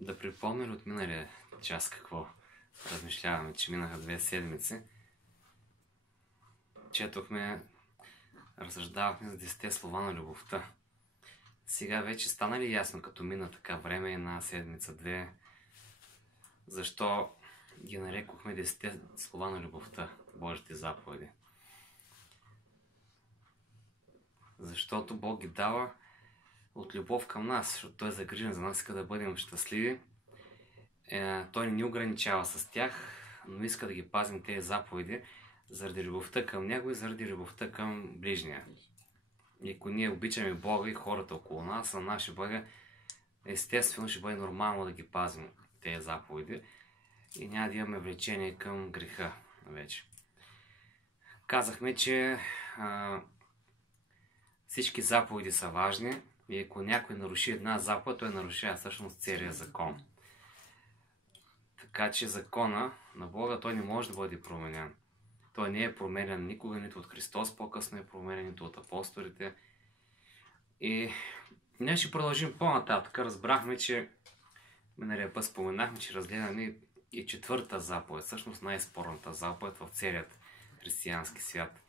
Да припомня ли от миналия час какво размишляваме, че минаха 2 седмици. Четохме, разсъждавахме за 10 слова на любовта. Сега вече стана ли ясно, като мина така време, 1 седмица, 2, защо ги нарекохме 10 слова на любовта, Божите заповеди? Защото Бог ги дава от любов към нас, защото Той е загрижен за нас, иска да бъдем щастливи. Той не ни ограничава с тях, но иска да ги пазим тези заповеди заради любовта към Него и заради любовта към ближния. И ако ние обичаме Бога и хората около нас, на нас ще бъде естествено, ще бъде нормално да ги пазим тези заповеди и няма да имаме влечение към греха вече. Казахме, че всички заповеди са важни и ако някой наруши една заповед, той нарушава всъщност целия закон. Така че закона на Бога, той не може да бъде променен. Той не е променен никога, нито от Христос, по-късно е променен, нито от апостолите. И ние ще продължим по-нататък. Разбрахме, че миналия път споменахме, че разгледаме и 4-та заповед, всъщност най-спорната заповед в целият християнски свят.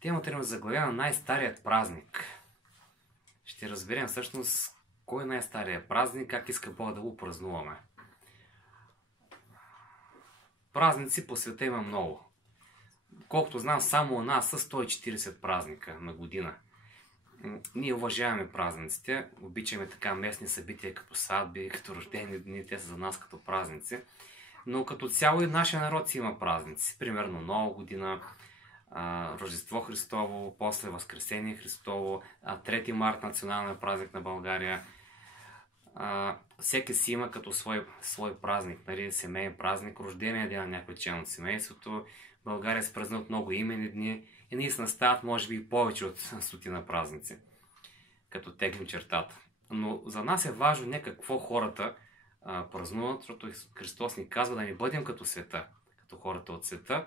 Темата ни заглавя на най-старият празник. Ще разберем всъщност кой е най-старият празник, как иска Бог да го празнуваме. Празници по света има много. Колкото знам, само у нас са 140 празника на година. Ние уважаваме празниците, обичаме така местни събития като сватби, като рождени дни, те са за нас като празници. Но като цяло и нашия народ си има празници. Примерно Нова година, Рождество Христово, после Възкресение Христово, 3 март националния празник на България. Всеки си има като свой празник, нали, семейен празник, рождения ден на някой член от семейството. В България се празнуват много имени дни и наистина стават може би и повече от 100 празници, като теглим чертата. Но за нас е важно не какво хората празнуват, защото Христос ни казва да не бъдем като света, като хората от света,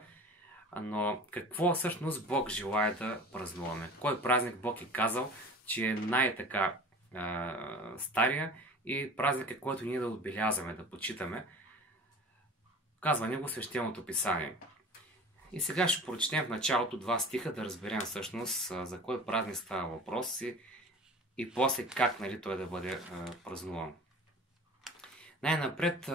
но какво всъщност Бог желая да празнуваме. Кой празник Бог е казал, че е най-така стария и празник е, който ние да отбелязваме, да почитаме. Казва него Свещеното писание. И сега ще прочетем в началото 2 стиха да разберем всъщност за кой празник става въпрос и после как, нали, той да бъде празнуван. Най-напред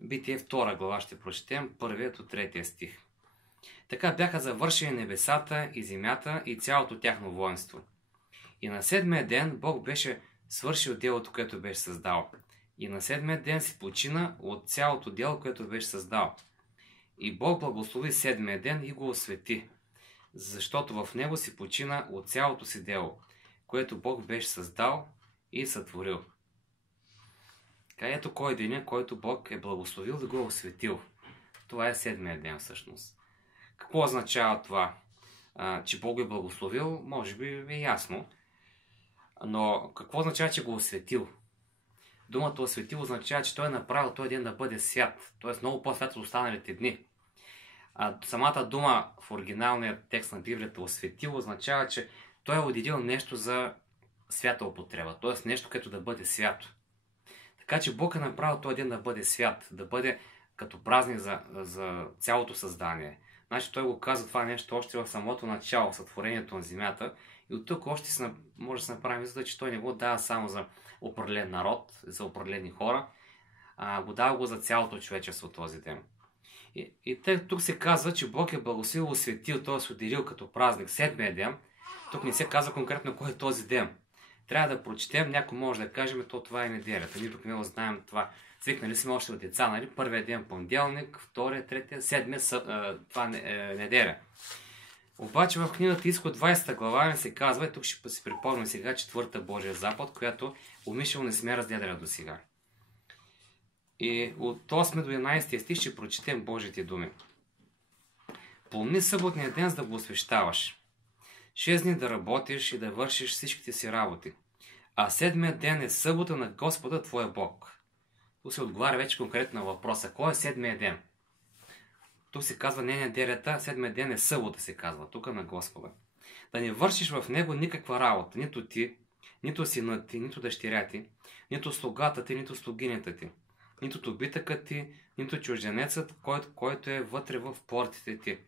Битие 2 глава ще прочетем 1 до 3 стих. Така бяха завършени небесата и земята и цялото тяхно воинство. И на 7-я ден Бог беше свършил делото, което беше създал. И на 7-я ден си почина от цялото дело, което беше създал. И Бог благослови 7-я ден и го освети, защото в него си почина от цялото си дело, което Бог беше създал и сътворил. Ето кой деня, който Бог е благословил да го е осветил. Това е 7-я ден всъщност. Какво означава това? Че Бог е благословил, може би е ясно. Но какво означава, че го осветил? Думата осветил означава, че той е направил този ден да бъде свят. Т.е. много по-свят от останалите дни. Самата дума в оригиналния текст на Библията осветил означава, че той е отделил нещо за свята употреба. Т.е. нещо, което да бъде свято. Така че Бог е направил този ден да бъде свят, да бъде като празник за цялото създание. Значи той го казва това нещо още в самото начало, сътворението на земята. И от тук още може да се направим мисля, че той не го дава само за определен народ, за определени хора, го дава го за цялото човечество този ден. И тук се казва, че Бог е благословил, осветил, т.е. отделил като празник 7-я ден. Тук не се казва конкретно кой е този ден. Трябва да прочетем, някой може да кажем, това е неделята. Ние тук не го знаем това. Свикнали сме още от деца, нали? Първият ден понеделник, втория, третия, 7-я, това е неделя. Обаче в книгата Изход 20 глава не се казва, и тук ще си припомним сега 4-та Божия заповед, която умишлено не сме разгледали до сега. И от 8 до 11 стих ще прочетем Божите думи. Помни съботния ден, за да го освещаваш. 6 дни да работиш и да вършиш всичките си работи. А 7-я ден е събота на Господа твоя Бог. Тук се отговаря вече конкретно на въпроса. Кой е 7-я ден? Тук се казва не неделята, 7-я ден е събота, се казва, тук на Господа. Да не вършиш в него никаква работа, нито ти, нито синът ти, нито дъщеря ти, нито слугата ти, нито слугинята ти, нито добитъкът ти, нито чужденецът, който е вътре в портите ти.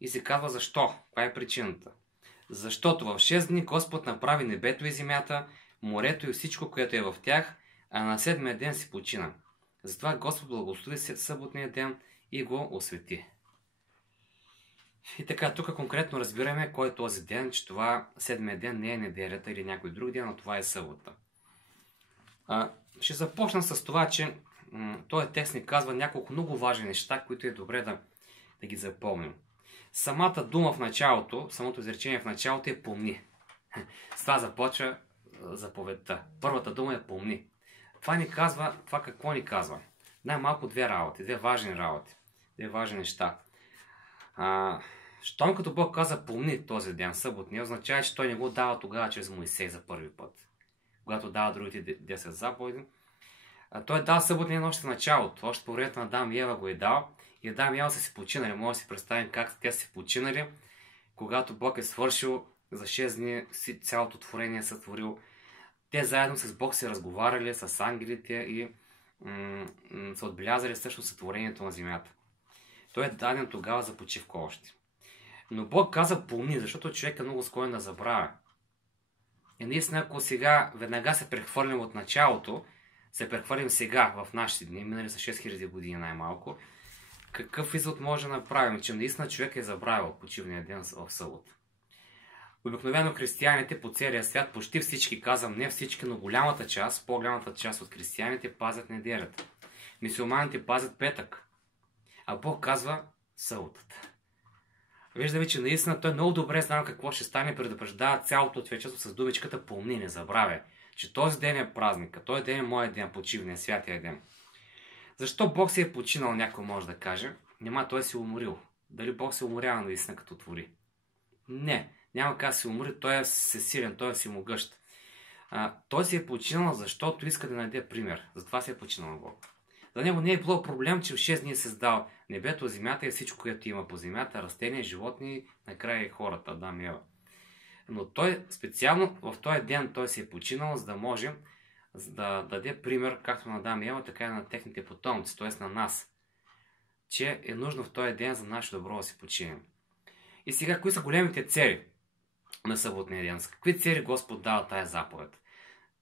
И се казва защо? Каква е причината? Защото в 6 дни Господ направи небето и земята, морето и всичко, което е в тях, а на 7-я ден си почина. Затова Господ благослови съботния ден и го освети. И така, тук конкретно разбираме кой е този ден, че това 7-я ден не е неделята или някой друг ден, а това е събота. Ще започна с това, че този текст ни казва няколко много важни неща, които е добре да ги запомним. Самата дума в началото, самото изречение в началото е помни. С това започва заповедта. Първата дума е помни. Това какво ни казва? Най-малко две важни работи, две важни неща. Щом като Бог каза помни този ден, съботния, означава, че той не го дава тогава чрез Моисей за първи път. Когато дава другите 10 заповеди. Той е дал съботния още в началото. Още по времето на Адам и Ева го е дал. И Адам и Ева са си починали. Може да си представим как те са си починали, когато Бог е свършил за 6 дни цялото творение сътворил. Те заедно с Бог се разговаряли с ангелите и са отбелязали също сътворението на земята. Той е даден тогава за почивка още. Но Бог каза помни, защото човек е много склонен да забравя. И наистина, ако сега веднага се прехвърлим от началото, се прехвърлим сега в нашите дни, минали са 6000 години най-малко, какъв извод може да направим, че наистина човек е забравил почивния ден в събота. Обикновено християните по целия свят, почти всички, казвам не всички, но голямата част, по-голямата част от християните пазят неделята. Мюсюлманите пазят петък, а Бог казва съботата. Виждаме, че наистина той много добре знае какво ще стане, предупреждава цялото човечество с думичката помни, не забравя, че този ден е празника, този ден е моят ден, почивния, святия ден. Защо Бог се е починал, някой може да каже? Нима той се уморил. Дали Бог се уморява наистина като твори? Не, няма как се умори, той е всесилен, той е всемогъщ. Той се е починал, защото иска да даде пример. Затова се е починал Бог. За него не е било проблем, че в 6 дни е създал небето, земята и всичко, което има по земята, растения, животни, накрая и хората, Адам и Ева. Но той специално в този ден той се е починал, за да може да даде пример както на Адам и Ева, така и на техните потомци, т.е. на нас, че е нужно в този ден за наше добро да се починем. И сега, кои са големите цели на съботния ден? С какви цели Господ дава тая заповед?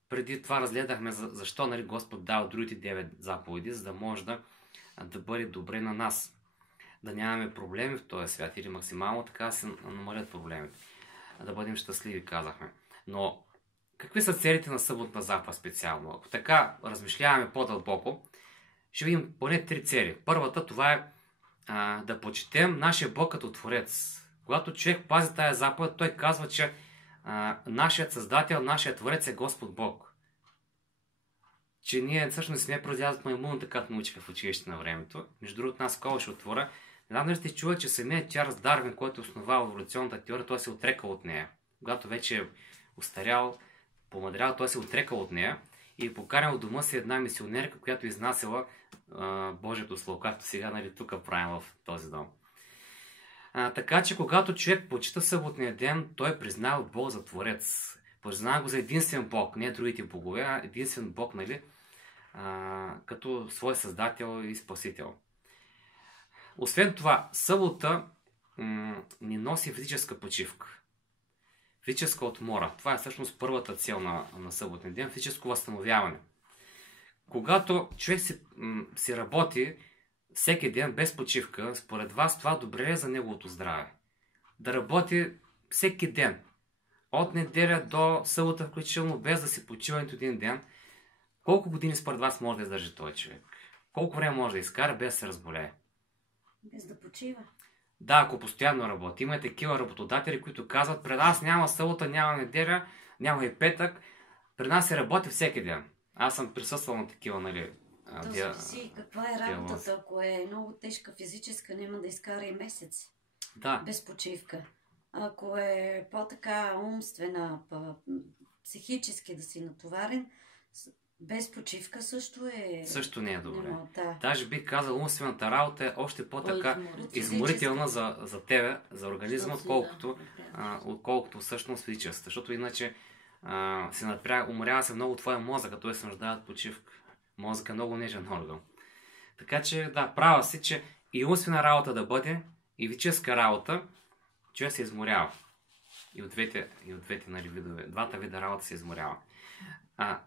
Преди това разгледахме защо Господ дава другите 9 заповеди, за да може да бъде добре на нас. Да нямаме проблеми в този свят или максимално така да се намалят проблемите. Да бъдем щастливи, казахме. Но какви са целите на съботна заповед специално? Ако така размишляваме по-дълбоко, ще видим поне 3 цели. Първата, това е да почетем нашия Бог като Творец. Когато човек пази тая заповед, той казва, че нашият Създател, нашият Творец е Господ Бог. Че ние всъщност сме произлязат маймун, така научиха в училище на времето. Между другото, нас скоро ще отворя. Не знам дали сте чули, че самият Чарлз Дарвин, който е основал еволюционната теория, той се отрекал от нея. Когато вече е устарял, помадрял, той се отрекал от нея и поканял в дома си една мисионерка, която изнасяла Божието Слово, както сега тук правим в този дом. Така че когато човек почита съботния ден, той признава Бог за Творец. Признава го за единствен Бог, не другите богове, а единствен Бог, като свой Създател и Спасител. Освен това, събота ни носи физическа почивка. Физическа отмора. Това е всъщност първата цел на съботния ден, физическо възстановяване. Когато човек си работи всеки ден без почивка, според вас това добре е за неговото здраве. Да работи всеки ден. От неделя до събота включително, без да си почива нито един ден. Колко години според вас може да издържи този човек? Колко време може да изкара без да се разболее? Без да почива. Да, ако постоянно работи. Има такива работодатели, които казват, при нас няма събота, няма неделя, няма и петък. При нас се работи всеки ден. Аз съм присъствал на такива, То зависи каква е работата. Ако е много тежка физическа, няма да изкара и месец. Да. Без почивка. Ако е по-така умствена, психически да си натоварен, без почивка също е... Също не е добре. Да. Даже бих казал, умствената работа е още по-така изморителна за тебе, за организма, отколкото всъщност физическата. Защото иначе се напряга, уморява се много твоя мозък, а той се нуждае от почивка. Мозък е много нежен орган. Така че, да, права си, че и умствена работа да бъде, и физическа работа, човек се изморява. И от двете нали, видове, двата вида работа се изморява.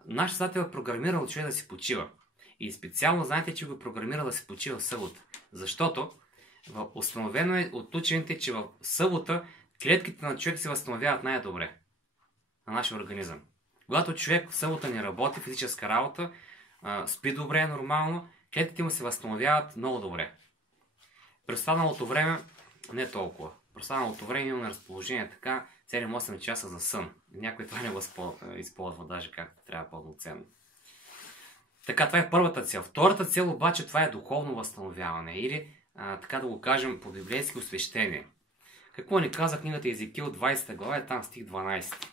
Наш създател е програмирал човек да си почива. И специално знаете, че го е програмирал да си почива в събота. Защото установено е от учените, че в събота клетките на човек се възстановяват най-добре на нашия организъм. Когато човек в събота не работи, физическа работа, спи добре, нормално, клетките му се възстановяват много добре. През останалото време не толкова. През останалото време имаме разположение така 7-8 часа за сън. Някой това не го използва даже както трябва пълноценно. Така, това е първата цел. Втората цел обаче това е духовно възстановяване или така да го кажем по библейски освещение. Какво ни каза книгата Езекил 20 глава е там стих 12.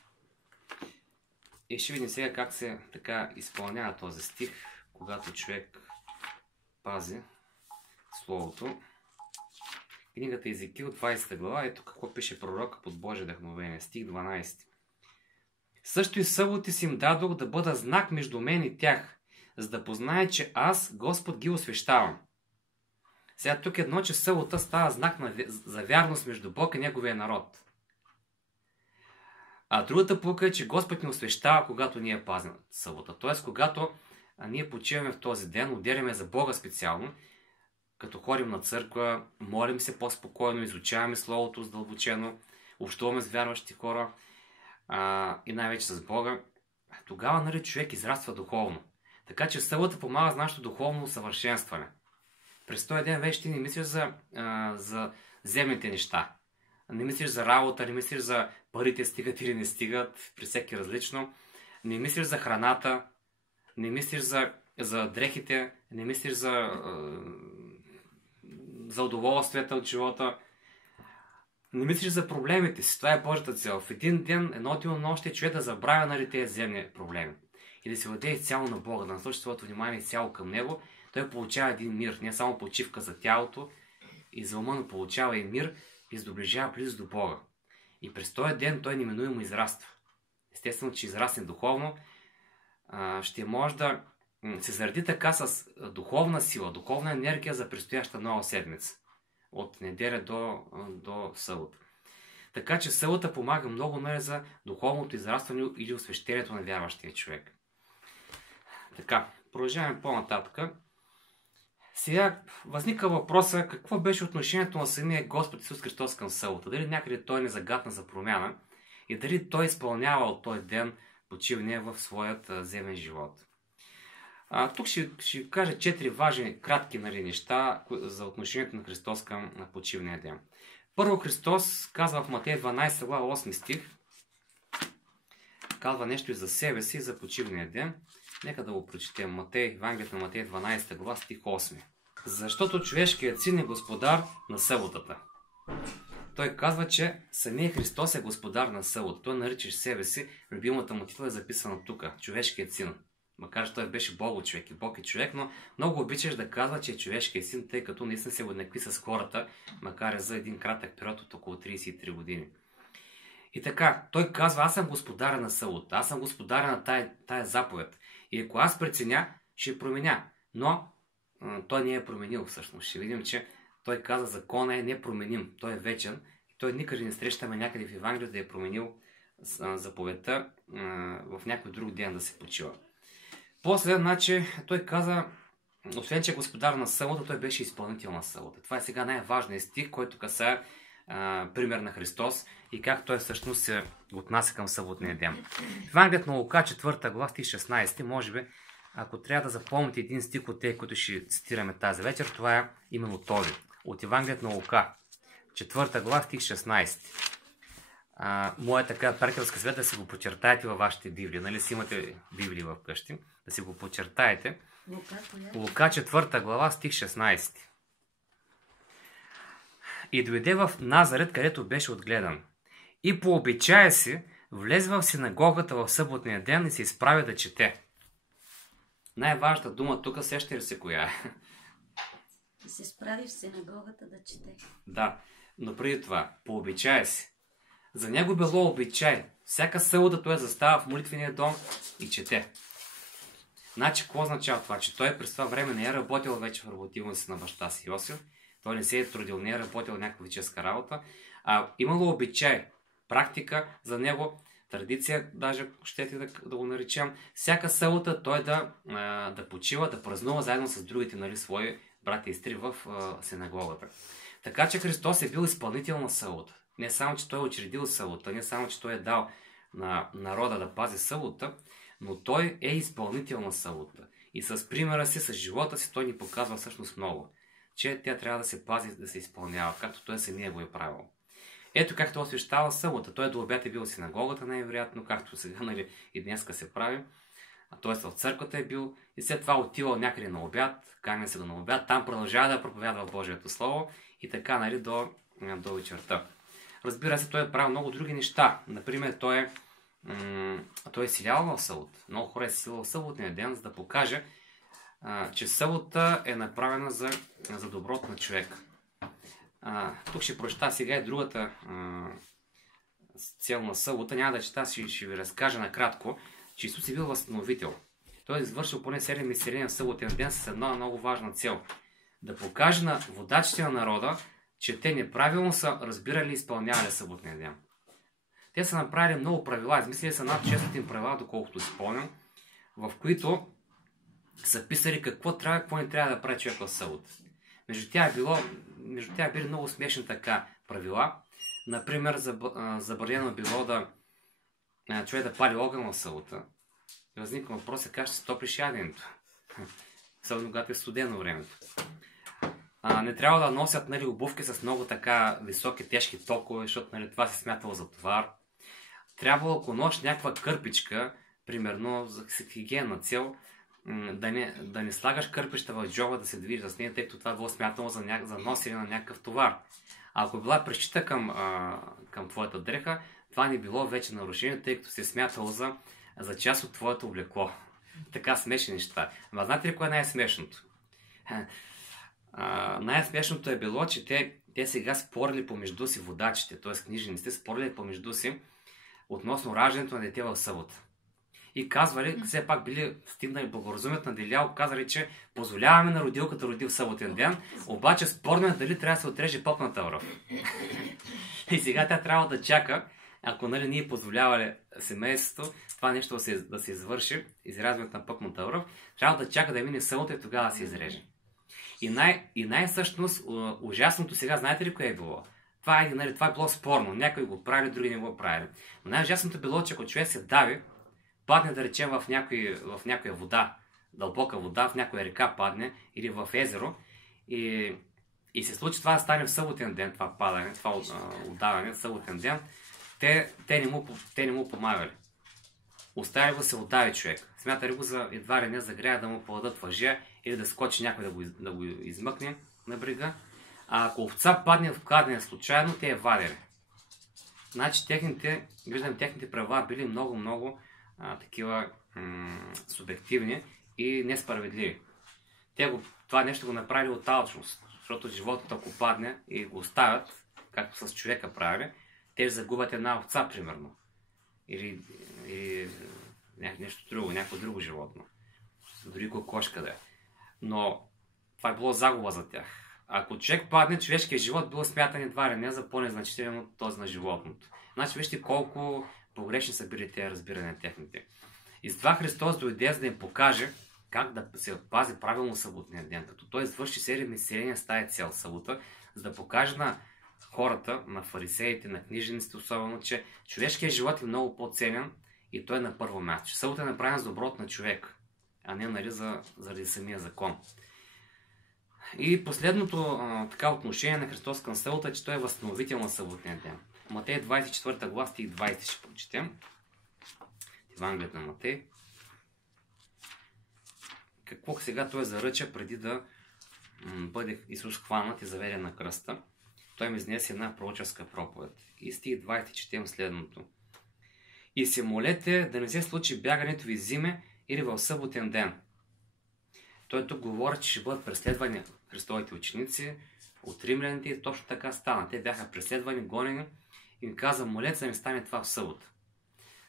И ще видим сега как се така изпълнява този стих, когато човек пази Словото. Книгата Езекил 20 глава, ето какво пише пророка под Божие вдъхновение, стих 12. Също и съботи си им дадох да бъда знак между мен и тях, за да познае, че аз, Господ, ги освещавам. Сега тук едно, че събота става знак за вярност между Бог и Неговия народ. А другата пулка е, че Господ ни освещава, когато ние пазим събота. Т.е. когато ние почиваме в този ден, отделяме за Бога специално, като ходим на църква, молим се по-спокойно, изучаваме Словото задълбочено, общуваме с вярващи хора и най-вече с Бога, тогава нали, човек израства духовно. Така че събота помага за нашето духовно усъвършенстване. През този ден вече ти не мислиш за земните неща. Не мислиш за работа, не мислиш за парите стигат или не стигат, при всеки различно. Не мислиш за храната, не мислиш за дрехите, не мислиш за удоволствията от живота. Не мислиш за проблемите си. Това е Божията цел. В един ден, едно нощ човек да забравя нали, тези земни проблеми. И да се въде изцяло на Бога, да насочи своето внимание изцяло към Него, той получава един мир. Не само почивка за тялото и за ума, но получава и мир и се доближава близо до Бога. И през този ден той неминуемо израства. Естествено, че израсне духовно, ще може да се заради така с духовна сила, духовна енергия за предстояща нова седмица. От неделя до събота. Така че събота помага много нали, за духовното израстване или освещението на вярващия човек. Така, продължаваме по-нататък. Сега възниква въпроса какво беше отношението на самия Господ Исус Христос към събота. Дали някъде той не загатна за промяна и дали той изпълнявал този ден почивния в своят земен живот. Тук ще кажа 4 важни, кратки нали, неща за отношението на Христос към почивния ден. Първо Христос казва в Матей 12 глава 8 стих, казва нещо и за себе си, за почивния ден. Нека да го прочетем. Евангелието на Матей 12 глава стих 8. Защото човешкият син е господар на съботата. Той казва, че самият Христос е господар на събота. Той нарича себе си, любимата му титла е записана тук. Човешкият син. Макар че той беше Бог човек и Бог е човек, но много обичаш да казва, че е човешкият син, тъй като наистина се уеднакви с хората, макар и за един кратък период от около 33 години. И така, той казва, аз съм господаря на събота, аз съм господаря на тая заповед. И ако аз преценя, ще променя. Но той не е променил всъщност. Ще видим, че той каза, закона е непроменим. Той е вечен. И той никъде не срещаме някъде в Евангелието да е променил заповедта в някой друг ден да се почива. После, значи, той каза, освен че е господар на събота, той беше изпълнител на събота. Това е сега най-важният стих, който касае пример на Христос и как той всъщност се отнася към съботния ден. Евангелието на Лука, 4 глава, стих 16, може би, ако трябва да запомните един стих от тези, които ще цитираме тази вечер, това е именно този. От Евангелието на Лука, 4 глава, стих 16. Моя така приятелска свет да си го почертаете във вашите Библии. Нали си имате Библии в къщи? Да си го почертаете. Лука 4 глава, стих 16. И дойде в Назарет, където беше отгледан. И по обичая си влезе в синагогата в съботния ден и се изправи да чете. Най-важната дума тук, сеща ли се коя е? се справи в синагогата да чете. Да, но преди това, по обичая си. За него било обичай. Всяка събота той застава в молитвения дом и чете. Значи, какво означава това? Че той през това време не е работил вече в работилницата на баща си Йосиф. Той не се е трудил, не е работил някаква вечерска работа. А имало обичай, практика за него, традиция, даже щете да го наричам. Всяка събота той да почива, да празнува заедно с другите, нали, свои брати и сестри в синагогата. Така че Христос е бил изпълнител на събота. Не само, че той е учредил събота, не само, че той е дал на народа да пази събота, но той е изпълнител на събота. И с примера си, с живота си, той ни показва всъщност много, че тя трябва да се пази, да се изпълнява, както той самия го е правил. Ето как той освещава събота. Той до обяд е бил в синагогата, най-вероятно, както сега, нали, и днеска се прави. Т.е. в църквата е бил и след това отивал някъде на обяд, каня се на обяд, там продължава да проповядва Божието Слово и така, нали, до вечерта. Разбира се, той е правил много други неща. Например, той е силял в събота. Много хора е силял в съботния ден, за да покаже, че събота е направена за доброто на човек. Тук ще прочета сега и другата цел на събота. Няма да чета, ще ви разкажа накратко, че Исус е бил възстановител. Той е извършил поне 7 изцеления в съботен ден с една много важна цел. Да покаже на водачите на народа, че те неправилно са разбирали и изпълнявали съботния ден. Те са направили много правила, измислили са над 600 правила, доколкото спомням, в които са писали какво трябва и какво не трябва да прави човек в събота. Между тях били много смешни така правила. Например, забранено било човек да пали огън в събота. Възниква въпрос, как ще се топлиш яденето. Особено когато е студено времето. Не трябва да носят, нали, обувки с много така високи, тежки токове, защото, нали, това се смятало за товар. Трябва, ако носиш някаква кърпичка, примерно за хигиенна цел, да не слагаш кърпища в джоба да се движи с нея, тъй като това било смятало за носене на някакъв товар. А ако била прищита към твоята дреха, това не било вече нарушение, тъй като се смятало за част от твоето облекло. Така смешни неща. Ама знаете ли кое е най-смешното? Най-смешното е било, че те сега спорили помежду си, водачите, т.е. книжниците, спорили помежду си относно раждането на дете в събота. И казвали, все пак били стигнали благоразумието на Делиал, казали, че позволяваме на родилката роди в съботен ден, обаче спорно е дали трябва да се отреже пъпната връв. И сега тя трябва да чака, ако, нали, ние позволявали семейството това нещо да се извърши, изрязването на пъпната връв, трябва да чака да мине събота и тогава да се изреже. И най-същност ужасното сега, знаете ли кое е било? Това е било спорно. Някои го правили, други не го правили. Но най-ужасното било, че ако човек се дави, падне, да речем, в някоя вода, дълбока вода, в някоя река падне или в езеро и се случи това да стане в съботен ден, това падане, това отдаване в съботен ден, те не му помагали. Остави го се отдави човек. Смятали го за едва ли не за грях да му подадат въже или да скочи някой да го измъкне на брега. А ако овца падне в кладене случайно, те я вадили. Значи техните права били много такива субективни и несправедливи. Това нещо го направили от алчност, защото животното, ако падне и го оставят, както с човека правили, те загубят една овца, примерно. Или нещо друго, някакво друго животно. Дори кокошка да е. Но това е било загуба за тях. Ако човек падне, човешкият живот било смятан едва ли не за по-незначителен от този на животното. Значи вижте колко погрешни са били тези разбирания на техните. И затова Христос дойде, за да им покаже как да се пази правилно съботния ден. Като той извърши 7 изцеления с тая цял събота, за да покаже на хората, на фарисеите, на книжниците особено, че човешкият живот е много по-ценен и той е на първо място. Че събота е направена с доброто на човек, а не, нали, заради самия закон. И последното така отношение на Христос към събота е, че той е възстановител на съботния ден. Матей 24 глава, стих 20 ще прочетем. Евангелието на Матей. Какво сега той заръча преди да бъде Исус хванат и заведен на кръста? Той им изнесе една пророческа проповед. И стих 20 четем следното. И се молете да не се случи бягането ви зиме или в съботен ден. Той тук говори, че ще бъдат преследвани Христовите ученици от римляните и точно така стана. Те бяха преследвани, гонени и им каза: молете да не стане това в събота.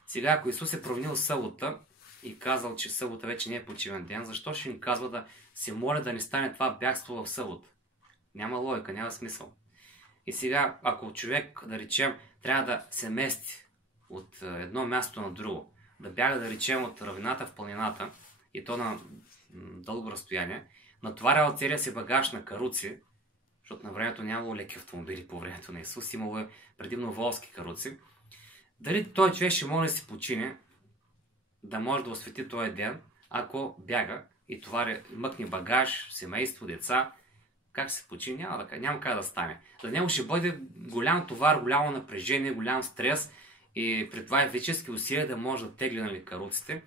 Сега, ако Исус е променил събота и казал, че събота вече не е почивен ден, защо ще ни казва да се моля да не стане това бягство в събота? Няма логика, няма смисъл. И сега, ако човек, да речем, трябва да се мести от едно място на друго, да бяга, да речем, от равнината в планината, и то на дълго разстояние, натоварял целия си багаж на каруци, защото на времето нямало леки автомобили по времето на Исус, имало е предимно волски каруци, дали той човек ще може да си почине, да може да освети този ден, ако бяга и товари, мъкне багаж, семейство, деца, как се почини, няма как да стане. За него ще бъде голям товар, голямо напрежение, голям стрес и при това е физически усилия да може да тегли каруците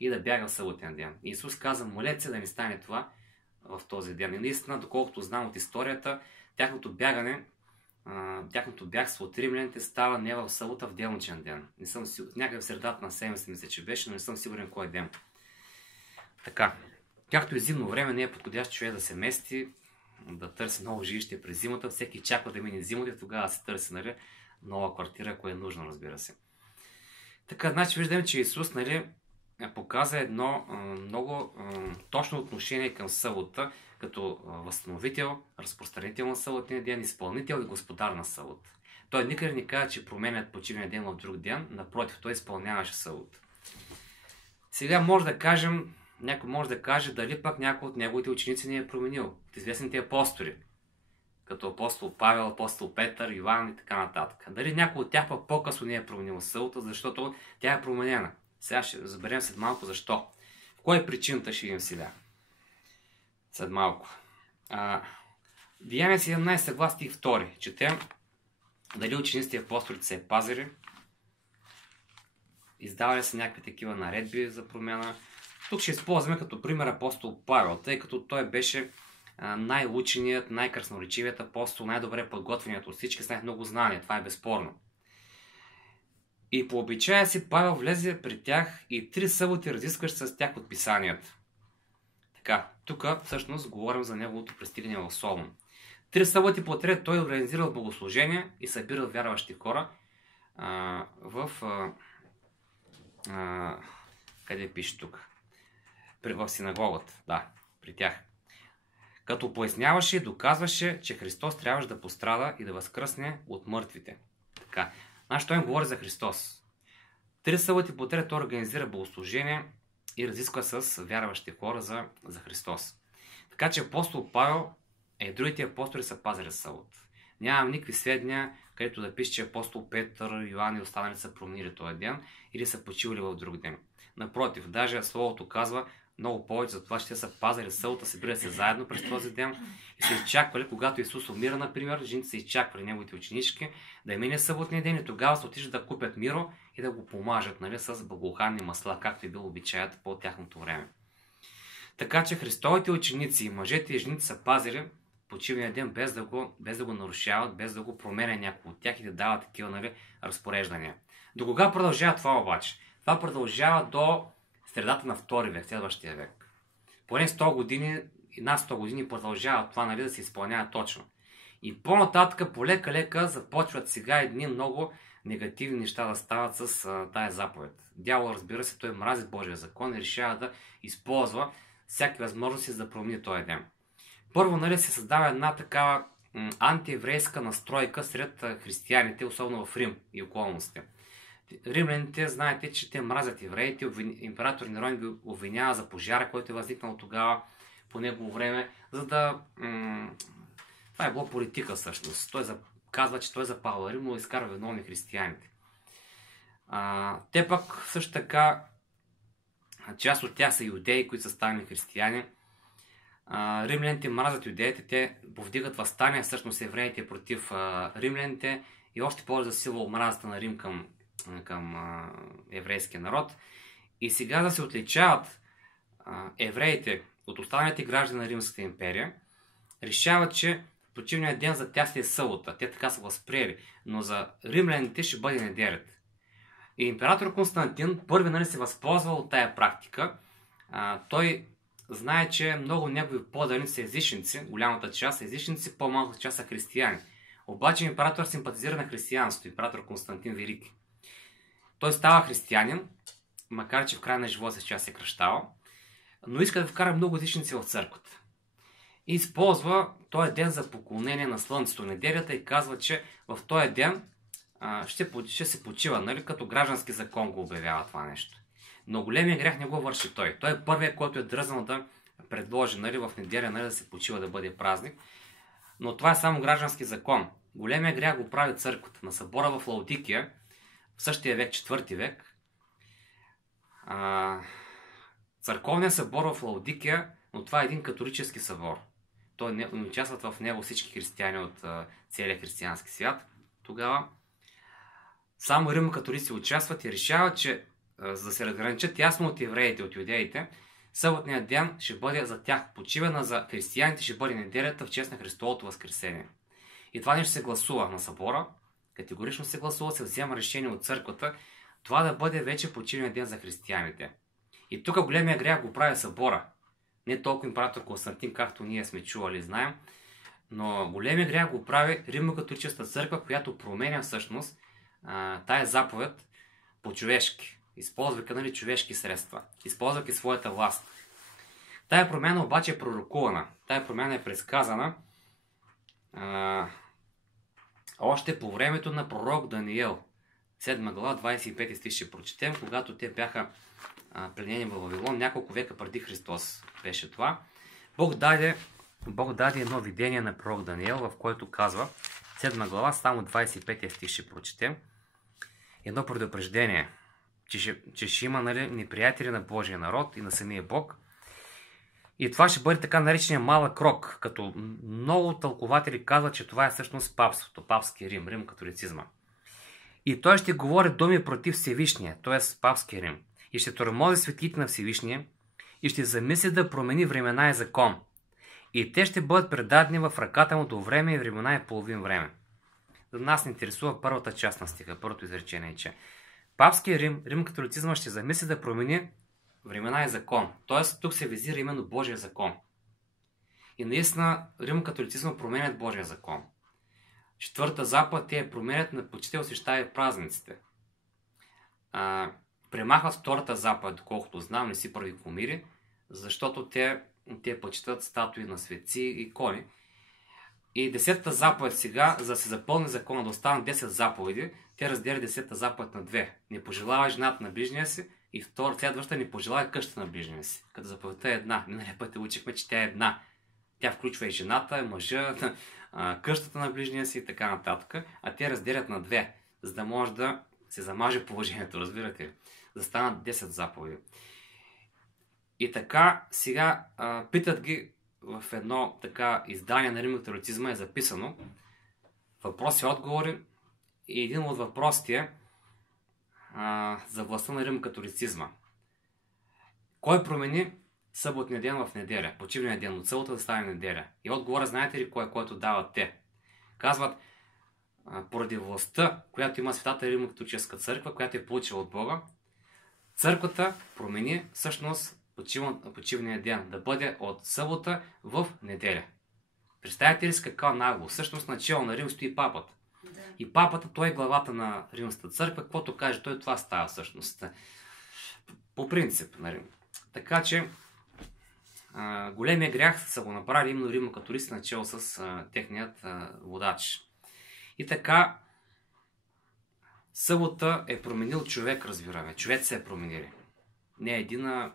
и да бяга в съботен ден. Исус каза: молете се да не стане това в този ден. И наистина, доколкото знам от историята, тяхното бягство от римляните става не в събота, в делничен ден. Не съм сигурен, някъде в средата на седмица мисля, че беше, но не съм сигурен кой ден. Така, както и зимно време не е подходящ човек да се мести, да търси ново жилище през зимата, всеки чаква да мине зимата и тогава се търси, нали, нова квартира, ако е нужно, разбира се. Така, значи виждаме, че Исус, нали, показа едно много точно отношение към събота, като възстановител, разпространител на съботния ден, изпълнител и господар на събота. Той никъде не каза, че променят почивния ден в друг ден, напротив, той изпълняваше събота. Сега може да кажем, някой може да каже дали пък някой от неговите ученици не е променил. От известните апостоли, като апостол Павел, апостол Петър, Йоан и така нататък. Дали някой от тях пък по-късно не е променил събота, защото тя е променена. Сега ще разберем след малко защо. В кой е причината, ще видим сега. След малко. Деяния 17 глава стих 2. Четем дали учениците и апостолите се е пазили. Издавали са някакви такива наредби за промяна. Тук ще използваме като пример апостол Павел, тъй като той беше най-ученият, най-красноречивият апостол, най-добре подготвеният от всички, с най-много знания. Това е безспорно. И по обичая си Павел влезе при тях и 3 съботи разискваше с тях от писанията. Така, тук всъщност говорим за неговото пристигане в Солун. 3 съботи подред той организирал богослужение и събирал вярващи хора къде пише тук? В синагогата, да, при тях. Като поясняваше и доказваше, че Христос трябваше да пострада и да възкръсне от мъртвите. Така, значи той им говори за Христос. 3 съботи подред той организира богослужение и разисква с вярващи хора за Христос. Така че апостол Павел и другите апостоли са пазили събота. Нямам никакви сведения, където да пише, че апостол Петър, Йоан и останали са променили този ден или са почивали в друг ден. Напротив, даже Словото казва много повече за това, че те са пазили събота, събирали се заедно през този ден и са изчаквали, когато Исус умира, например, жените са изчаквали неговите ученички да мине съботния ден и тогава се отишат да купят миро и да го помажат, нали, с благоуханни масла, както е бил обичаят по тяхното време. Така че Христовите ученици, мъжете и жените са пазили почивния ден без да го нарушават, без да го променя някой от тях и да дават такива, нали, разпореждания. До кога продължава това обаче? Това продължава до средата на 2 век, следващия век. Поне 100 години, над 100 години продължава това, нали, да се изпълнява точно. И по-нататък, полека-лека започват сега едни много негативни неща да стават с тая заповед. Дявол, разбира се, той мрази Божия закон и решава да използва всяки възможности за да промени този ден. Първо, нали, се създава една такава антиеврейска настройка сред християните, особено в Рим и околностите. Римляните, знаете, че те мразят евреите, император Нерон ги обвинява за пожара, който е възникнал тогава по негово време, за да... Това е било политика всъщност. Той казва, че той запалва Рим, но изкарва виновни християните. Те пък също така, част от тях са юдеи, които са станали християни. Римляните мразят юдеите, те повдигат въстания всъщност евреите против римляните и още повече засилва омразата на Рим към еврейския народ. И сега да се отличават евреите от останалите граждани на Римската империя, решават, че почивният ден за тях е събота. Те така са възприели, но за римляните ще бъде неделят. И император Константин първи, нали, се възползва от тая практика. Той знае, че много негови подданици са езичници, голямата част са езичници, по-малката част са християни. Обаче император симпатизира на християнството, император Константин Велики. Той става християнин, макар че в края на живота си част се кръщава, но иска да вкара много езичници в църквата. И използва този ден за поклонение на слънцето, неделята, и казва, че в този ден ще се почива, нали, като граждански закон го обявява това нещо. Но големия грях не го върши той. Той е първият, който е дръзнал да предложи, нали, в неделя, нали, да се почива, да бъде празник. Но това е само граждански закон. Големия грях го прави църквата. На събора в Лаодикия, в същия век, 4 век, църковният събор в Лаодикия, но това е един католически събор. Той не участват в него всички християни от целия християнски свят. Тогава само римокатолици участват и решават, че за да се разграничат ясно от евреите, от юдеите, съботният ден ще бъде за тях почивен, а за християните ще бъде неделята в чест на Христовото възкресение. И това нещо се гласува на събора, категорично се гласува, се взема решение от църквата, това да бъде вече почивен ден за християните. И тук големия грях го прави събора. Не толкова император Константин, както ние сме чували и знаем, но големия грях го прави Римокатолическата църква, която променя всъщност тая заповед по-човешки, използвайки, нали, човешки средства, използвайки своята власт. Тая промяна обаче е пророкувана, тая промяна е предсказана още по времето на пророк Даниел. 7 глава, 25 стих ще прочетем, когато те бяха пленени в Вавилон, няколко века преди Христос беше това. Бог даде едно видение на пророк Даниел, в който казва, 7 глава, само 25 стих ще прочетем, едно предупреждение, че ще има, нали, неприятели на Божия народ и на самия Бог. И това ще бъде така наречения малък рок, като много тълкователи казват, че това е всъщност папството, папски Рим, римокатолицизма. И той ще говори думи против Всевишния, т.е. папски Рим. И ще тормози светлите на Всевишния и ще замисли да промени времена и закон. И те ще бъдат предадени в ръката му до време и времена и половин време. За нас не интересува първата част на стиха, първото изречение, че папския Рим, римокатолицизма ще замисли да промени времена и закон. Тоест тук се визира именно Божия закон. И наистина римокатолицизма променят Божия закон. Четвърта заповед те променят на почти освещави празниците. Премахват втората заповед, доколкото знам, не си прави кумири, защото те почитат статуи на светци и икони. И 10-та заповед сега, за да се запълни закона, да останат 10 заповеди, те разделят 10-та заповед на 2. Не пожелава жената на ближния си и следващата не пожелава къщата на ближния си. Като заповедта е една. Миналия път учихме, че тя е една. Тя включва и жената, мъжа, къщата на ближния си и така нататък. А те разделят на 2, за да може да се замаже положението, разбирате ли? За да станат 10 заповеди. И така, сега питат ги в едно така издание на римокатолицизма е записано въпроси и отговори, и един от въпросите е за властта на римокатолицизма. Кой промени съботния ден в неделя, почивния ден от събота да стане неделя? И отговора, знаете ли кой е, който дават те? Казват, поради властта, която има Светата римокатолическа църква, която е получила от Бога, църквата промени всъщност почивния ден да бъде от събота в неделя. Представете ли с каква нагло? Всъщност начало на Рим стои папата. Да. И папата, той е главата на Римската църква, каквото каже той, това става всъщност. По принцип на Рим. Така че големия грях са го направили именно римокатолиците начало с техният водач. И така събота е променил човек, разбираме. Човек се е променили. Не едина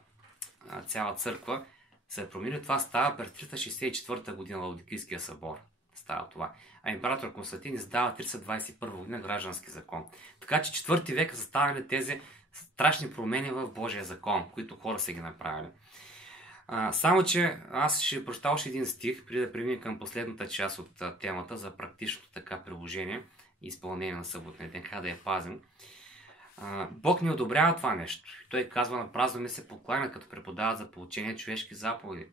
цяла църква се е променили. Това става през 364 година Лаодикийския събор. Става това. А император Константин издава 321 година граждански закон. Така че 4 век са станали тези страшни промени в Божия закон, които хора са ги направили. Само, че аз ще прочета още един стих, преди да преминем към последната част от темата за практичното така приложение и изпълнение на съботния ден, как да я пазим. Бог не одобрява това нещо. Той казва, на празно ми се покланя, като преподават за получение човешки заповеди.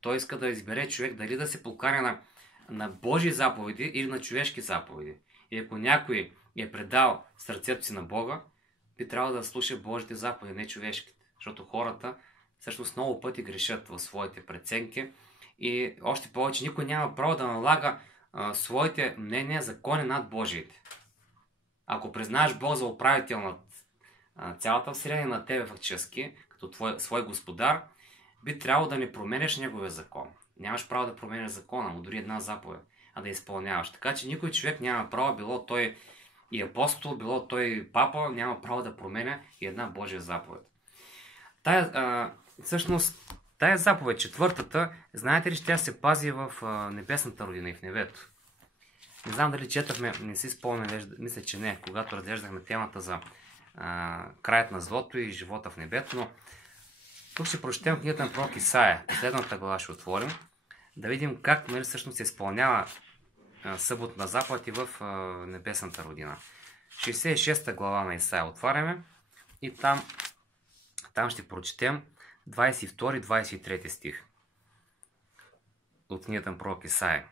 Той иска да избере човек дали да се покланя на Божии заповеди или на човешки заповеди. И ако някой е предал сърцето си на Бога, би трябвало да слуша Божите заповеди, не човешките. Защото хората всъщност много пъти грешат в своите преценки и още повече никой няма право да налага своите мнения закони над Божиите. Ако признаеш Бог за управител над цялата вселена на тебе фактически, като свой господар, би трябвало да не променеш неговия закон. Нямаш право да променеш закона, му дори една заповед, а да изпълняваш. Така че никой човек няма право, било той и апостол, било той папа, няма право да променя и една Божия заповед. Всъщност, тая заповед, четвъртата, знаете ли, ще се пази в небесната родина и в небето. Не знам дали четахме, не си спомням, мисля, че не, когато разглеждахме темата за краят на злото и живота в небето, но тук ще прочетем книгата на пророк Исаия. Последната глава ще отворим, да видим как всъщност се изпълнява съботна заповед и в небесната родина. 66 глава на Исаия отваряме и там ще прочетем 22-23 стих от книгата на пророк Исаия.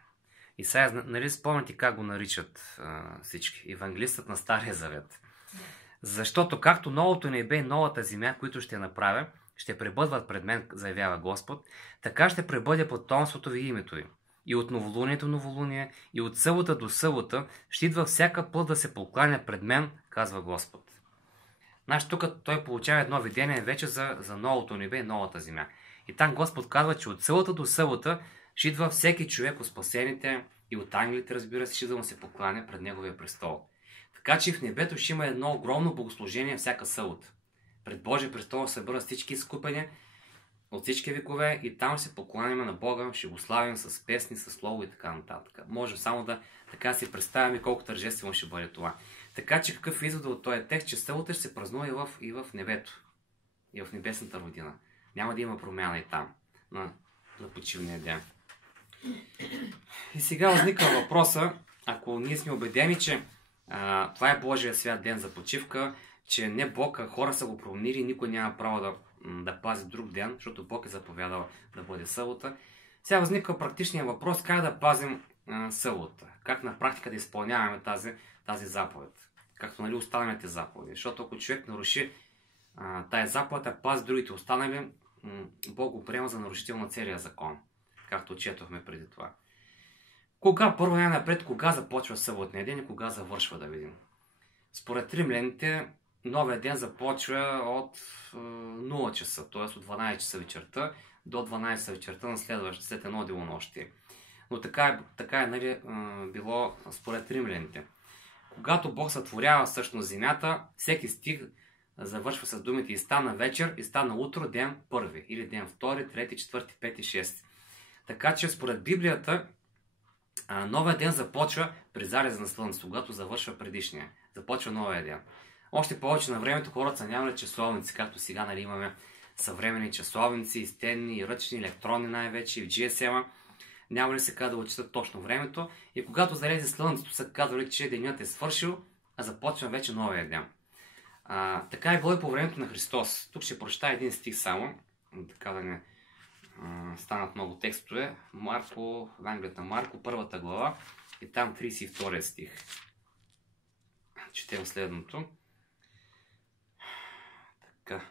Исаия, нали спомняте как го наричат всички? Евангелистът на Стария Завет. Защото както новото небе и новата земя, които ще направя, ще пребъдват пред мен, заявява Господ, така ще пребъде потомството ви името ви. И от новолунието новолуние, и от събота до събота, ще идва всяка плът да се покланя пред мен, казва Господ. Значи тук той получава едно видение вече за новото небе и новата земя. И там Господ казва, че от събота до събота ще идва всеки човек от спасените и от ангелите, разбира се, ще да му се покланя пред Неговия престол. Така че в небето ще има едно огромно богослужение всяка събота. Пред Божия престол се съберат всички изкупени от всички векове и там ще се покланяме на Бога, ще го славим с песни, с слово и така нататък. Може само да така си представим колко тържествено ще бъде това. Така че какъв извод от този текст, че събота ще се празнува и в небето, и в небесната родина. Няма да има промяна и там, на почивния ден. И сега възниква въпроса, ако ние сме убедени, че това е Божия свят ден за почивка, че не Бог, а хора са го променили и никой няма право да пази друг ден, защото Бог е заповядал да бъде събота. Сега възниква практичният въпрос, как да пазим събота, как на практика да изпълняваме тази заповед, както останалите заповеди. Защото ако човек наруши тази заповед, а пази другите останали, Бог го приема за нарушител на целия закон, както четохме преди това. Първо най-напред, кога започва съботния ден и кога завършва, да видим. Според римляните, новия ден започва от 0 часа, т.е. от 12 часа вечерта до 12 часа вечерта на след едно делонощие. Но така е било според римляните. Когато Бог сътворява всъщност земята, всеки стих завършва с думите и стана вечер, и стана утро, ден първи, или ден втори, трети, четвърти, пети, шести. Така че според Библията, новия ден започва при залеза на слънцето, когато завършва предишния. Започва новия ден. Още повече на времето хората са нямали часовници, както сега имаме съвременни часовници, стенни, и ръчни, електронни най-вече, и в GSM-а. Нямали се как да отчитат точно времето. И когато залезе слънцето, са казвали, че денят е свършил, а започва вече новия ден. Така е било и по времето на Христос. Тук ще прочета един стих само, така да не станат много текстове. Евангелието на Марко, първата глава, и там 32 стих. Четем следното. Така.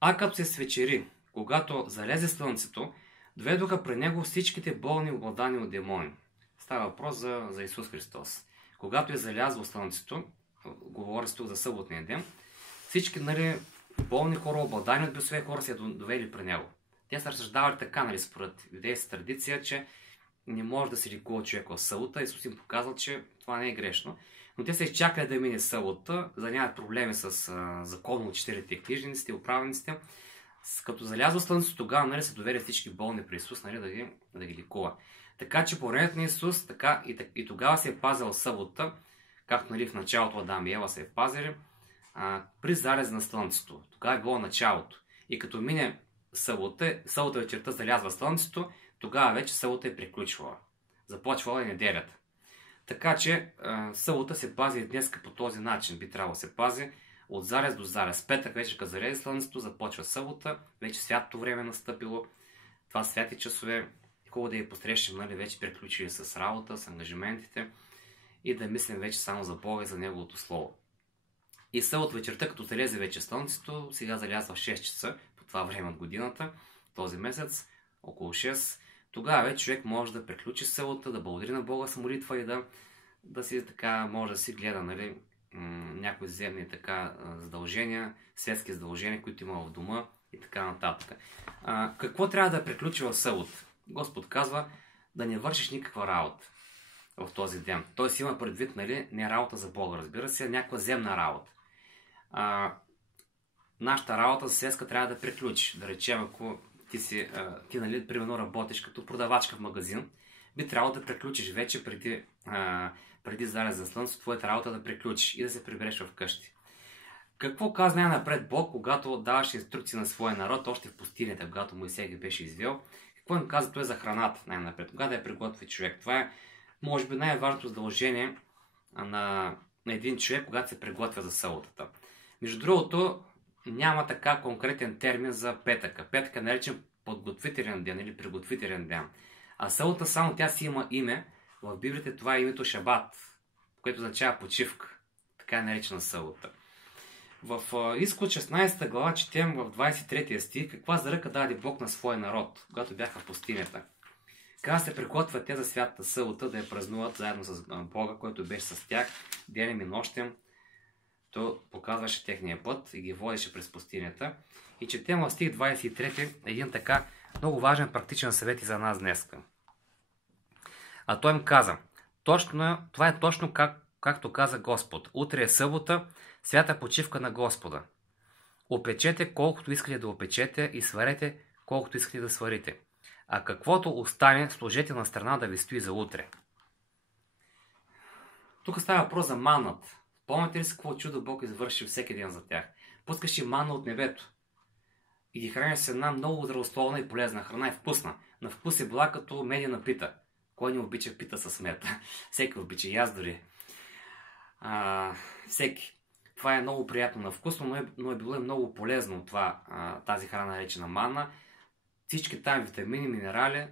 А като се свечери, когато залезе слънцето, доведоха при него всичките болни, обладани от демони. Става въпрос за Исус Христос. Когато е залязло слънцето, говоря се тук за съботния ден, всички болни хора, обладани от бесове хора се довели при него. Те са разсъждавали така, според юдейската традиция, че не може да се лекува човек в събота. Исус им показал, че това не е грешно. Но те са изчакали да мине събота, за да нямат проблеми с законоучителите, книжниците, управниците. Като залязло слънцето, тогава се довели всички болни при Исус, да ги лекува. Така че по времето на Исус, така и тогава се е пазил събота, както в началото Адам и Ева се е пазили, при залез на слънцето. Тогава е било началото. И като мине събота вечерта залязва слънцето, тогава вече събота е приключвала. Започвала е неделята. Така че събота се пази и днес по този начин. Би трябвало да се пази от залез до залез. Петък вече като залезе слънцето, започва събота, вече святото време е настъпило. Това святи часове, хубаво да я посрещнем, вече приключили с работа, с ангажиментите и да мислим вече само за Бога и за Неговото Слово. И събота вечерта, като залезе вече слънцето, сега залязва 6 часа, по това време от годината, този месец, около 6, тогава вече човек може да приключи събота, да благодари на Бога с молитва и да си така, може да си гледа, нали, някои земни така задължения, светски задължения, които има в дома и така нататък. Какво трябва да приключи в събота? Господ казва да не вършиш никаква работа в този ден. Тоест има предвид, нали, не работа за Бога, разбира се, а някаква земна работа. Нашата работа за светска трябва да приключи. Да речем, ако ти нали, примерно работиш като продавачка в магазин, би трябвало да приключиш вече преди залез за слънце, твоята работа да приключиш и да се прибереш вкъщи. Какво каза най-напред Бог, когато даваше инструкции на своя народ, още в пустинята, когато Моисей ги беше извел? Какво им каза той за храната най-напред? Кога да я приготви човек? Това е, може би, най-важното задължение на един човек, когато се приготвя за съботата. Между другото, няма така конкретен термин за петъка. Петък е наречен подготвителен ден или приготвителен ден. А събота само тя си има име. В Библията това е името Шабат, което означава почивка. Така е наречена събота. В Изход 16 глава четем в 23 стих каква заръка даде Бог на своя народ, когато бяха в пустинята. Как се приготвят те за святата събота да я празнуват заедно с Бога, който беше с тях денем и нощем. То показваше техния път и ги водеше през пустинята. И четем в стих 23 един така много важен практичен съвет и за нас днеска. А той им каза, това е точно както каза Господ. Утре е събота, свята почивка на Господа. Опечете колкото искате да опечете и сварете колкото искате да сварите. А каквото остане, сложете на страна да ви стои за утре. Тук става въпрос за манната. Помните ли си какво чудо Бог извърши всеки ден за тях? Пускаше манна от небето. И ги храни с една много здравословна и полезна храна и вкусна. На вкус е била като медена пита. Кой не обича пита с мед? Всеки обича, и аз дори. Всеки. Това е много приятно на вкусно, но е било и много полезно тази храна наречена манна. Всички там витамини, минерали,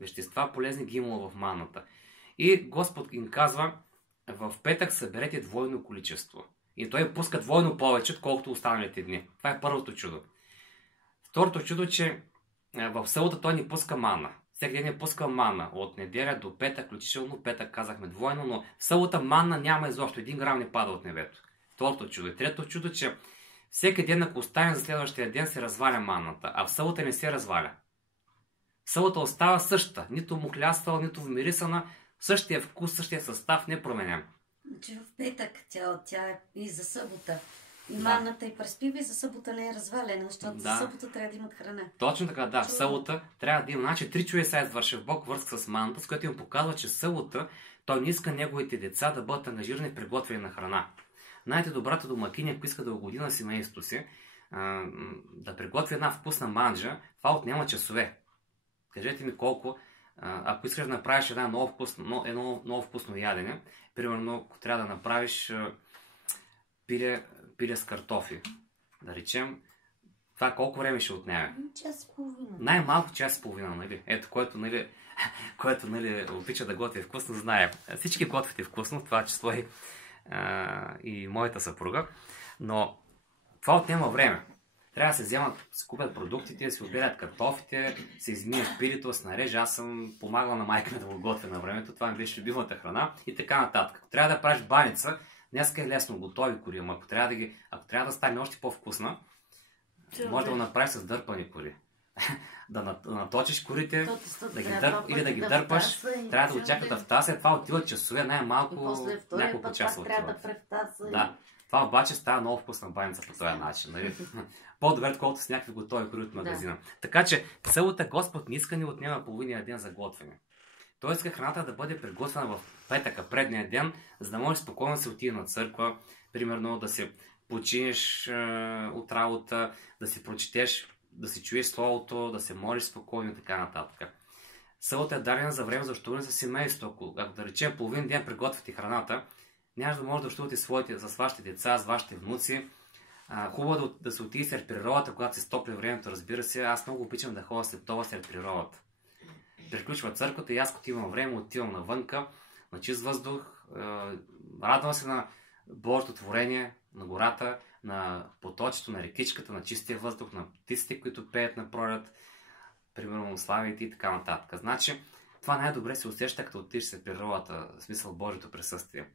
вещества полезни ги имало в манната. И Господ им казва, в петък съберете двойно количество. И той пуска двойно повече, отколкото останалите дни. Това е първото чудо. Второто чудо, че в събота той ни пуска манна. Всеки ден ни пуска манна. От неделя до петък, включително петък казахме двойно, но в събота манна няма изобщо. 1 грам не пада от небето. Второто чудо. И трето чудо, че всеки ден, ако остане за следващия ден, се разваля манната, а в събота не се разваля. Събота остава същата. Нито мухляствала, нито вмирисана. Същия вкус, същия състав не променям. Значи в петък тя е и за събота. И манната и през пиби за събота не е развалена, защото за събота трябва да имат храна. Точно така, да. В събота трябва да има. Значи 3 чудеса извърши в Бог връзка с манната, с което им показва, че събота той не иска неговите деца да бъдат ангажирани в приготвяне на храна. Знаете, добрата домакиня, ако иска да угоди на семейството си, да приготви една вкусна манджа, това отнема часове. Кажете ми колко, ако искаш да направиш едно ново вкусно ядене, примерно, ако трябва да направиш пиле с картофи, да речем, това колко време ще отнеме? Час и половина. Най-малко час и половина, нали? Ето, което обича да готви вкусно, знае. Всички готвите вкусно, това число и моята съпруга, но това отнема време. Трябва да се вземат, се купят продуктите, да се отделят картофите, се измият пилето, да се нарежа. Аз съм помагал на майка ми да го готвя на времето, това ми беше любимата храна и така нататък. Ако трябва да правиш баница, днеска е лесно, готови кори, ама ако трябва да стане още по-вкусна, може да го направиш с дърпани кори. Да наточиш корите, или да ги дърпаш, трябва да го чакат да втася, това отиват часове, най-малко няколко часа отиват. Да. Това обаче става много вкусна баница по този начин. Нали? По-добре, отколкото с някакви готови кори от магазина. Така че събота Господ не иска ни отнема половиния ден за готвене. Той иска храната да бъде приготвена в петъка, предния ден, за да може спокойно да се отиде на църква, примерно да се починеш от работа, да си прочетеш, да си чуеш словото, да се молиш спокойно и така нататък. Събота е дадена за време за общуване с семейството. Ако да речем половин ден приготвите храната, няма да може да общувате с вашите деца, с вашите внуци. Хубаво да се отиде след природата, когато се стопли времето, разбира се. Аз много обичам да ходя след това след природата. Приключва църквата и аз като имам време, отивам навънка, на чист въздух, радвам се на Божието творение, на гората, на поточето, на рекичката, на чистия въздух, на птиците, които пеят на пролет. примерно славите и така нататък. Значи, това най-добре се усеща, като отидеш в природата, в смисъл Божието присъствие.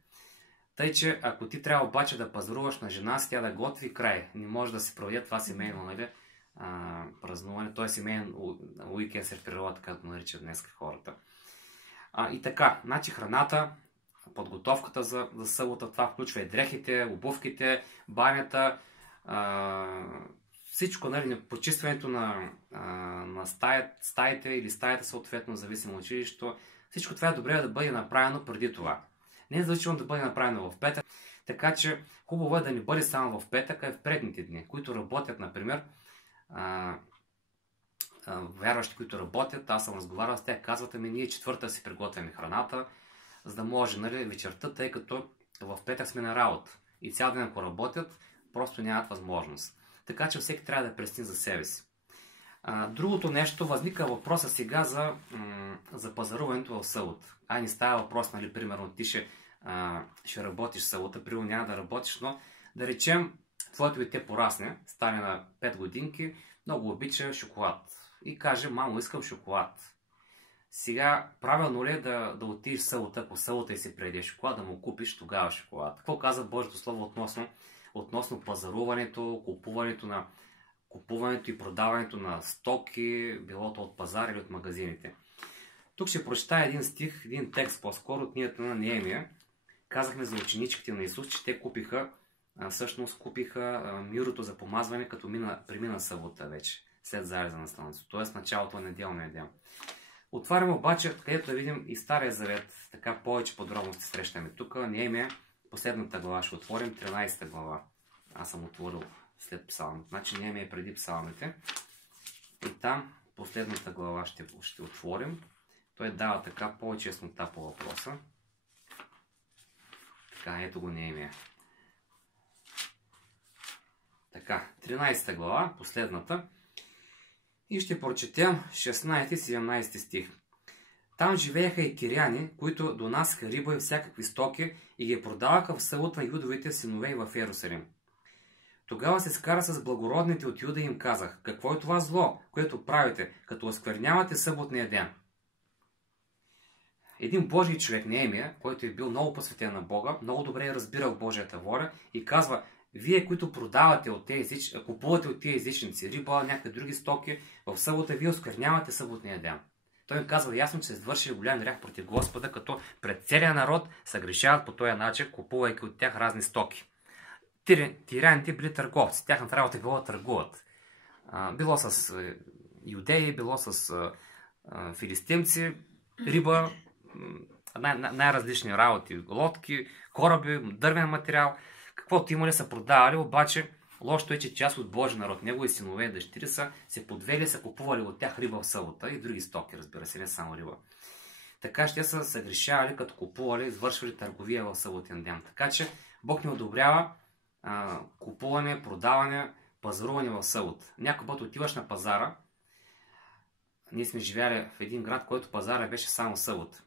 Тъй, че ако ти трябва обаче да пазаруваш на жена си, тя да готви край, не може да се проведе това семейно, нали, празнуване, т.е. семейен уикенд в природата, както наричат днес хората. И така, значи храната, подготовката за събота, това включва и дрехите, обувките, банята, всичко, нали, почистването на стаите или стаята, съответно, зависимо от училището. Всичко това е добре да бъде направено преди това. Не е задължително да бъде направено в петък, така че хубаво е да не бъде само в петък, а и в предните дни, които работят, например, вярващи, които работят, аз съм разговарял с тях, казват, ние четвърта си приготвяме храната, за да може, нали, вечерта, тъй като в петък сме на работа и цял ден ако работят, просто нямат възможност. Така че всеки трябва да пресни за себе си. Другото нещо, възниква въпроса сега за пазаруването в събота. Не става въпрос, нали, примерно ти ще работиш събота, примерно няма да работиш, но да речем, твоето дете порасне, стане на 5 годинки, много обича шоколад и каже, мамо, искам шоколад. Сега, правилно ли е да отидеш събота, ако събота и си преди шоколад, да му купиш тогава шоколад? Какво казва Божието Слово относно пазаруването, купуването и продаването на стоки, билото от пазар или от магазините? Тук ще прочета един стих, един текст по-скоро от книгата на Неемия. Казахме за ученичките на Исус, че те купиха мирото за помазване, като премина събота вече, след залеза на слънцето, т.е. началото на неделния ден. Отваряме обаче, където да видим и Стария завет, така повече подробности срещаме тук. Неемия, последната глава ще отворим, 13 глава. Аз съм отворил след псалмите. Значи Неемия е преди псалмите. И там последната глава ще отворим. Той дава така повече яснота по въпроса. Така, ето го Неемия. Така, 13 глава, последната. И ще прочетем 16 и 17 стих. Там живееха и киряни, които донасяха риба и всякакви стоки и ги продаваха в събота на юдовите синове в Йерусалим. Тогава се скара с благородните от Юда и им казах, какво е това зло, което правите, като осквернявате съботния ден? Един Божий човек, Неемия, който е бил много посветен на Бога, много добре е разбирал Божията воля и казва, вие, които продавате купувате от тези езичници, риба, някакви други стоки, в събота вие осквернявате съботния ден. Той им казва ясно, че се извърши голям грях против Господа, като пред целия народ се грешават по този начин, купувайки от тях разни стоки. Тиряните били търговци, тяхната работа било да търгуват. Било с юдеи, било с филистимци, риба, най-различни работи, лодки, кораби, дървен материал. Каквото имали са продавали, обаче лошото е, че част от Божия народ, негови синове и дъщери са се подвели, са купували от тях риба в събота и други стоки, разбира се, не само риба. Така ще са съгрешавали, като купували, извършвали търговия в съботен ден. Така че Бог не одобрява купуване, продаване, пазаруване в събота. Някой път отиваш на пазара. Ние сме живяли в един град, който пазара беше само събота.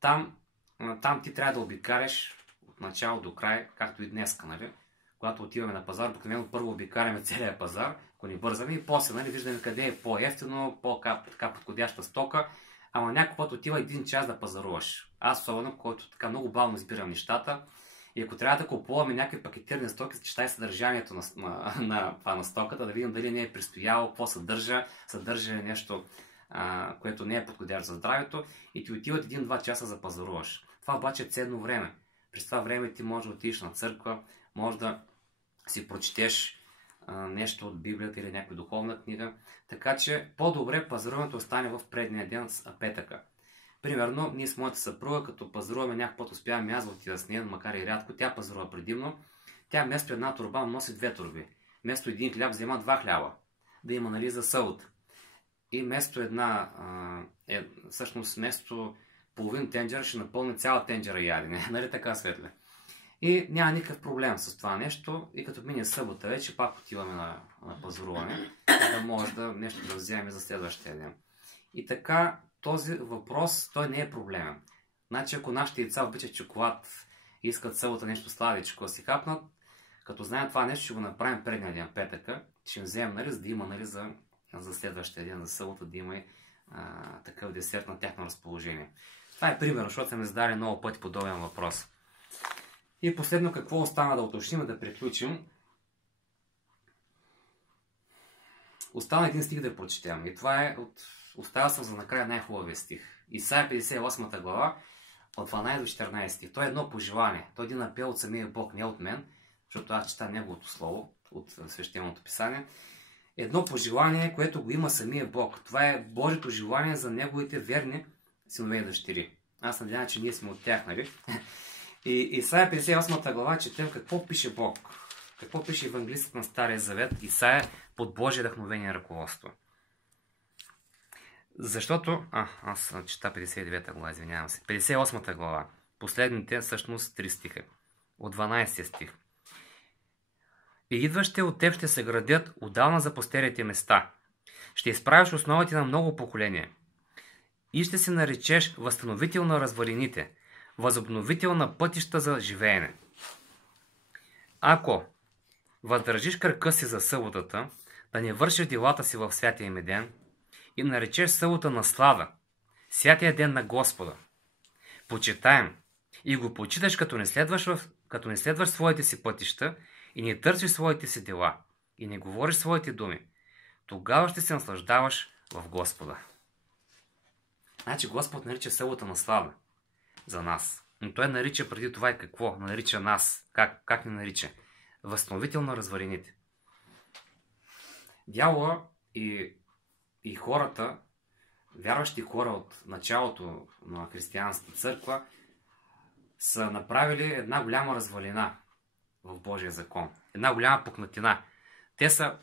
Там ти трябва да обикареш от начало до край, както и днеска, нали? Когато отиваме на пазар, обикновено първо обикаряме целия пазар, ако ни бързаме и после, нали, виждаме къде е по-ефтино, по-така подходяща стока, ама някой път отива един час да пазаруваш. Аз особено, който така много бавно избирам нещата и ако трябва да купуваме някакви пакетирани стоки, читай съдържанието на стоката, да видим дали не е престояло, какво съдържа нещо, което не е подходящо за здравето и ти отиват 1-2 часа за пазаруваш. Това обаче е ценно време. През това време ти можеш да отидеш на църква, може да си прочетеш нещо от Библията или някаква духовна книга. Така че по-добре пазаруването остане в предния ден с петъка. Примерно, ние с моята съпруга, като пазаруваме някакъв път, успяваме аз да отида с нея, макар и рядко, тя пазарува предимно. Тя вместо една турба носи 2 турби. Вместо един хляб взема 2 хляба. Да има, нали, за събота. И вместо вместо половин тенджера ще напълни цяла тенджера ядене. Нали така, Светле? И няма никакъв проблем с това нещо. И като мине събота вече пак отиваме на пазаруване, да може нещо да вземем за следващия ден. И така, този въпрос, той не е проблемен. Значи, ако нашите деца обичат чоколад и искат събота нещо сладичко да си хапнат, като знаем това нещо, ще го направим предния ден, петъка, ще им вземем, нали, за да има, нали, за за следващия ден, за събота, да има и такъв десерт на тяхно разположение. Това е пример, защото са ми задали много пъти подобен въпрос. И последно, какво остана да уточним и да приключим? Остана един стих да прочетем. И това е оставя съм за накрая най-хубавия стих. Исаия 58 глава, от 12 до 14 стих. Това е едно пожелание. Той е един апел от самия Бог, не от мен, защото аз чета Неговото слово от Свещеното писание. Едно пожелание, което го има самия Бог. Това е Божието желание за Неговите верни синове и дъщери. Аз надявам, че ние сме от тях, нали? И Исаия 58 глава четем какво пише Бог. Какво пише евангелистът на Стария Завет, Исаия, под Божие вдъхновение ръководство. Защото... аз чета 59 глава, извинявам се. 58 глава. Последните, всъщност, 3 стиха. От 12 стих. И идващите от теб ще се градят отдавна запустелите места. Ще изправиш основите на много поколения. И ще се наречеш възстановител на развалините, възобновител на пътища за живеене. Ако въздържиш кръка си за съботата, да не вършиш делата си в святия им ден и наречеш събота на слава, святия ден на Господа, почитаем и го почиташ, като не следваш своите си пътища и не търсиш своите си дела и не говориш своите думи, тогава ще се наслаждаваш в Господа. Значи Господ нарича събота на слава за нас. Но Той нарича преди това и какво? Нарича нас. Как ни нарича? Възстановител на развалините. Дявола и хората, вярващи хора от началото на християнската църква, са направили една голяма развалина в Божия закон. Една голяма пукнатина. Те са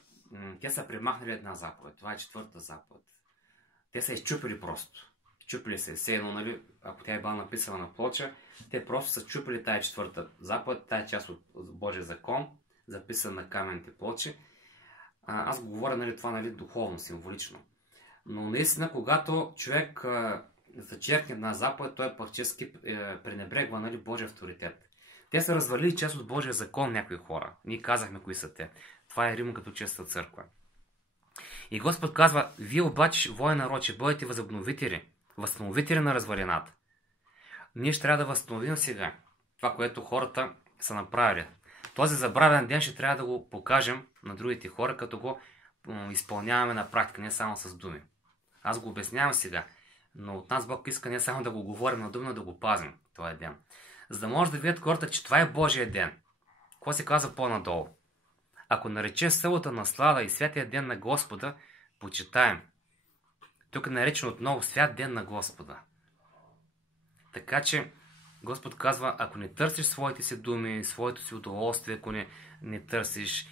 премахнали една заповед. Това е 4-та заповед. Те са изчупили просто. Чупили се все едно, нали, ако тя е била написана на плоча, те просто са чупили тая 4-та заповед, тая част от Божия закон, записан на каменните плочи. Аз го говоря, нали, това, нали, духовно, символично. Но наистина, когато човек зачеркне една заповед, той практически пренебрегва, нали, Божия авторитет. Те са развалили част от Божия закон някои хора. Ние казахме кои са те. Това е Рим като честа църква. И Господ казва, вие обаче, воен народ, че бъдете възстановители на развалината. Ние ще трябва да възстановим сега това, което хората са направили. Този забравен ден ще трябва да го покажем на другите хора, като го изпълняваме на практика, не само с думи. Аз го обяснявам сега, но от нас Бог иска не само да го говорим на думи, но да го пазим този ден. За да може да видят хората, че това е Божия ден. Какво се казва по-надолу? Ако нарече събота на слава и святия ден на Господа, почитаем. Тук е наречен отново свят ден на Господа. Така че Господ казва, ако не търсиш своите си думи, своето си удоволствие, ако не търсиш,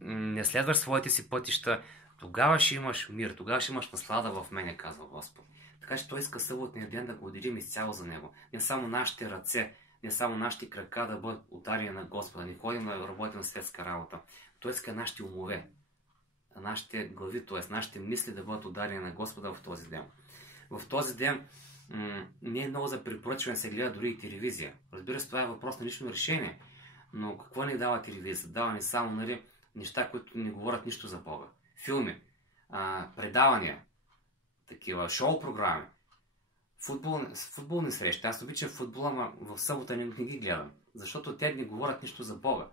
не следваш своите си пътища, тогава ще имаш мир, тогава ще имаш наслада в мене, казва Господ. Така че Той иска съботния ден да го отделим изцяло за Него. Не само нашите ръце, не само нашите крака да бъдат ударени на Господа, не ходим да работим на светска работа. Той иска нашите умове, нашите глави, т.е. нашите мисли да бъдат ударени на Господа в този ден. В този ден не е много за препоръчване да се гледа дори и телевизия. Разбира се, това е въпрос на лично решение. Но какво ни дава телевизия? Дава ни само, нали, неща, които не говорят нищо за Бога. Филми, предавания, такива шоу-програми, футболни срещи. Аз обичам футбола, но в събота не ги гледам. Защото те не говорят нищо за Бога.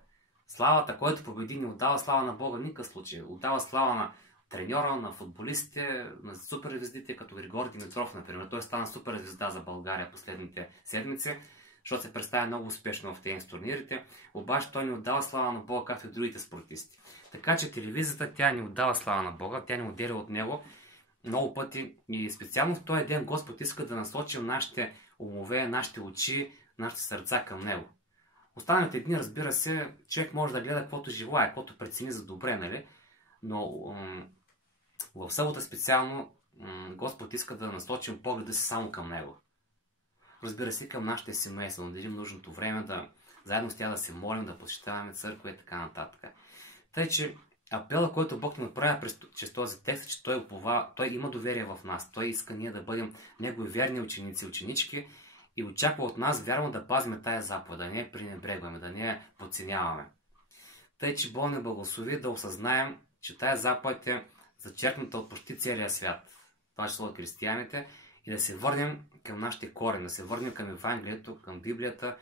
Славата, който победи, не отдава слава на Бога в никакъв случай. Отдава слава на треньора, на футболистите, на суперзвездите, като Григор Димитров, например. Той стана суперзвезда за България последните седмици, защото се представя много успешно в тези турнирите. Обаче той не отдава слава на Бога, както и другите спортисти. Така че телевизията, тя не отдава слава на Бога, тя не отделя от Него много пъти. И специално в този ден Господ иска да насочим нашите умове, нашите очи, нашите сърца към Него. Останалите дни, разбира се, човек може да гледа каквото желае, каквото прецени за добре, нали? Но в събота специално Господ иска да насочим погледа си само към Него. Разбира се, към нашите семейства, да дадим нужното време, да заедно с тях да се молим, да посещаваме църква и така нататък. Тъй, че апела, който Бог ни отправя чрез този текст, че Той има доверие в нас. Той иска ние да бъдем Негови верни ученици, ученички и очаква от нас вярно да пазим тая заповед, да не я пренебрегваме, да не я подценяваме. Тъй, че Бог ни благослови да осъзнаем че тая заповед е зачеркната от почти целия свят, това число от християните, и да се върнем към нашите корени, да се върнем към Евангелието, към Библията,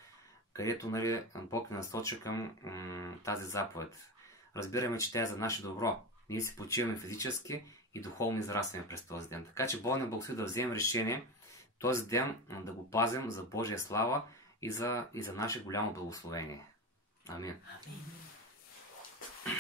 където, нали, Бог ни насочи към тази заповед. Разбираме, че тя е за наше добро. Ние си почиваме физически и духовно израстваме през този ден. Така че Бог ни благослови да вземем решение този ден да го пазим за Божия слава и за наше голямо благословение. Амин. Амин.